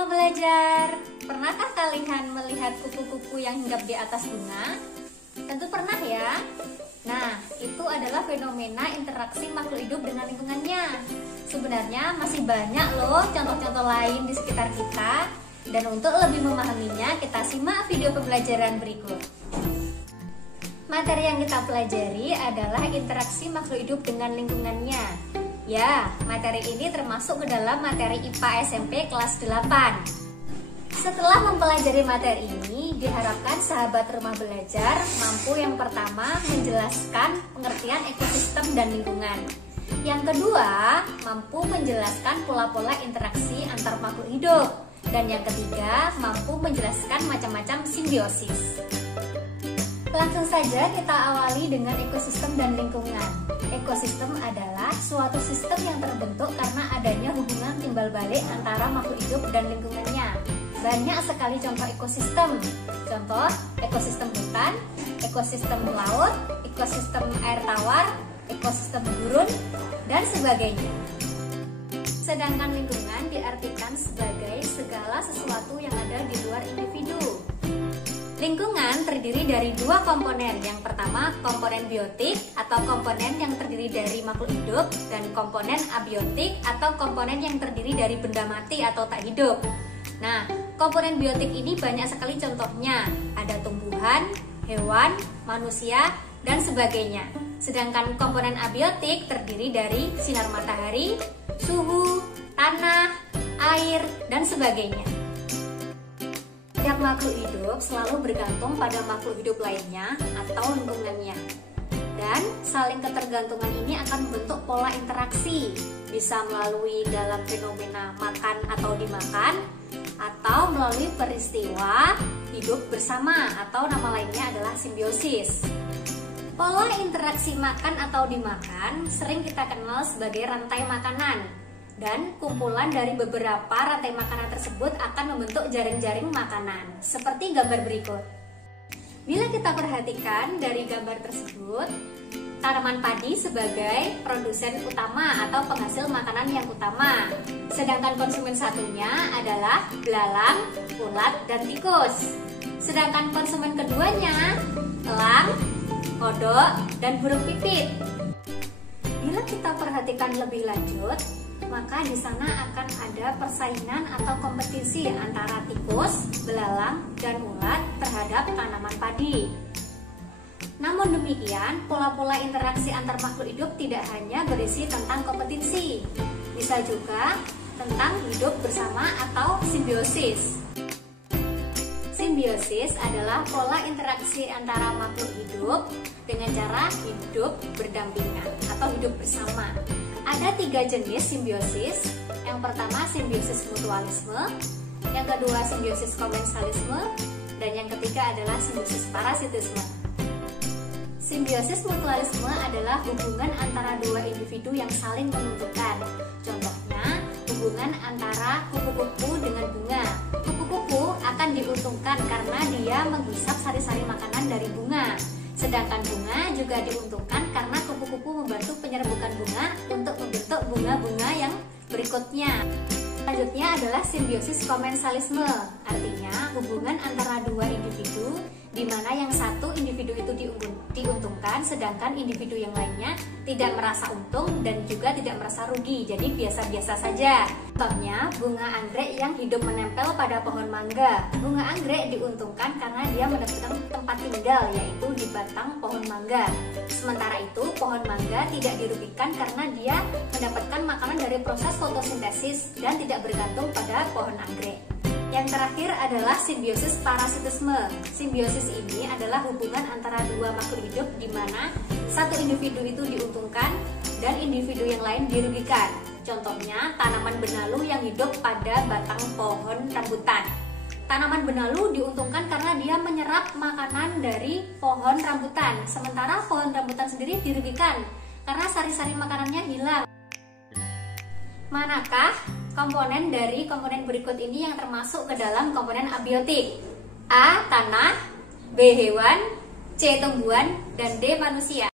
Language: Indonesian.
Semua belajar. Pernahkah kalian melihat kupu-kupu yang hinggap di atas bunga? Tentu pernah ya. Nah, itu adalah fenomena interaksi makhluk hidup dengan lingkungannya. Sebenarnya masih banyak loh contoh-contoh lain di sekitar kita. Dan untuk lebih memahaminya, kita simak video pembelajaran berikut. Materi yang kita pelajari adalah interaksi makhluk hidup dengan lingkungannya. Ya, materi ini termasuk ke dalam materi IPA SMP kelas 8. Setelah mempelajari materi ini, diharapkan sahabat rumah belajar mampu yang pertama menjelaskan pengertian ekosistem dan lingkungan. Yang kedua, mampu menjelaskan pola-pola interaksi antar makhluk hidup. Dan yang ketiga, mampu menjelaskan macam-macam simbiosis. Langsung saja kita awali dengan ekosistem dan lingkungan. Ekosistem adalah suatu sistem yang terbentuk karena adanya hubungan timbal balik antara makhluk hidup dan lingkungannya. Banyak sekali contoh ekosistem. Contoh, ekosistem hutan, ekosistem laut, ekosistem air tawar, ekosistem gurun, dan sebagainya. Sedangkan lingkungan diartikan sebagai segala sesuatu yang ada di luar individu. Lingkungan terdiri dari dua komponen. Yang pertama, komponen biotik atau komponen yang terdiri dari makhluk hidup, dan komponen abiotik atau komponen yang terdiri dari benda mati atau tak hidup. Nah, komponen biotik ini banyak sekali contohnya. Ada tumbuhan, hewan, manusia, dan sebagainya. Sedangkan komponen abiotik terdiri dari sinar matahari, suhu, tanah, air, dan sebagainya. Setiap makhluk hidup selalu bergantung pada makhluk hidup lainnya atau lingkungannya. Dan saling ketergantungan ini akan membentuk pola interaksi, bisa melalui dalam fenomena makan atau dimakan, atau melalui peristiwa hidup bersama atau nama lainnya adalah simbiosis. Pola interaksi makan atau dimakan sering kita kenal sebagai rantai makanan. Dan kumpulan dari beberapa rantai makanan tersebut akan membentuk jaring-jaring makanan, seperti gambar berikut. Bila kita perhatikan dari gambar tersebut, tanaman padi sebagai produsen utama atau penghasil makanan yang utama. Sedangkan konsumen satunya adalah belalang, ulat, dan tikus. Sedangkan konsumen keduanya, elang, kodok, dan burung pipit. Bila kita perhatikan lebih lanjut, maka di sana akan ada persaingan atau kompetisi antara tikus, belalang, dan ulat terhadap tanaman padi. Namun demikian, pola-pola interaksi antar makhluk hidup tidak hanya berisi tentang kompetisi, bisa juga tentang hidup bersama atau simbiosis. Simbiosis adalah pola interaksi antara makhluk hidup dengan cara hidup berdampingan atau hidup bersama. Ada 3 jenis simbiosis. Yang pertama simbiosis mutualisme, yang kedua simbiosis komensalisme, dan yang ketiga adalah simbiosis parasitisme. Simbiosis mutualisme adalah hubungan antara dua individu yang saling menguntungkan. Contohnya, hubungan antara kupu-kupu dengan bunga. Kupu-kupu akan diuntungkan karena dia menghisap sari-sari makanan dari bunga. Sedangkan bunga juga diuntungkan karena kupu-kupu membantu penyerbukan bunga untuk membentuk bunga-bunga yang berikutnya. Selanjutnya adalah simbiosis komensalisme, artinya hubungan antara dua individu di mana yang satu individu itu diuntungkan sedangkan individu yang lainnya tidak merasa untung dan juga tidak merasa rugi, jadi biasa-biasa saja. Contohnya bunga anggrek yang hidup menempel pada pohon mangga. Bunga anggrek diuntungkan karena dia mendapatkan tempat tinggal, yaitu di batang pohon mangga. Sementara itu pohon mangga tidak dirugikan karena dia mendapatkan makanan dari proses fotosintesis dan tidak bergantung pada pohon anggrek. Yang terakhir adalah simbiosis parasitisme. Simbiosis ini adalah hubungan antara dua makhluk hidup di mana satu individu itu diuntungkan dan individu yang lain dirugikan. Contohnya tanaman benalu yang hidup pada batang pohon rambutan. Tanaman benalu diuntungkan karena dia menyerap makanan dari pohon rambutan, sementara pohon rambutan sendiri dirugikan karena sari-sari makanannya hilang. Manakah komponen dari komponen berikut ini yang termasuk ke dalam komponen abiotik? A. Tanah, B. Hewan, C. Tumbuhan, dan D. Manusia.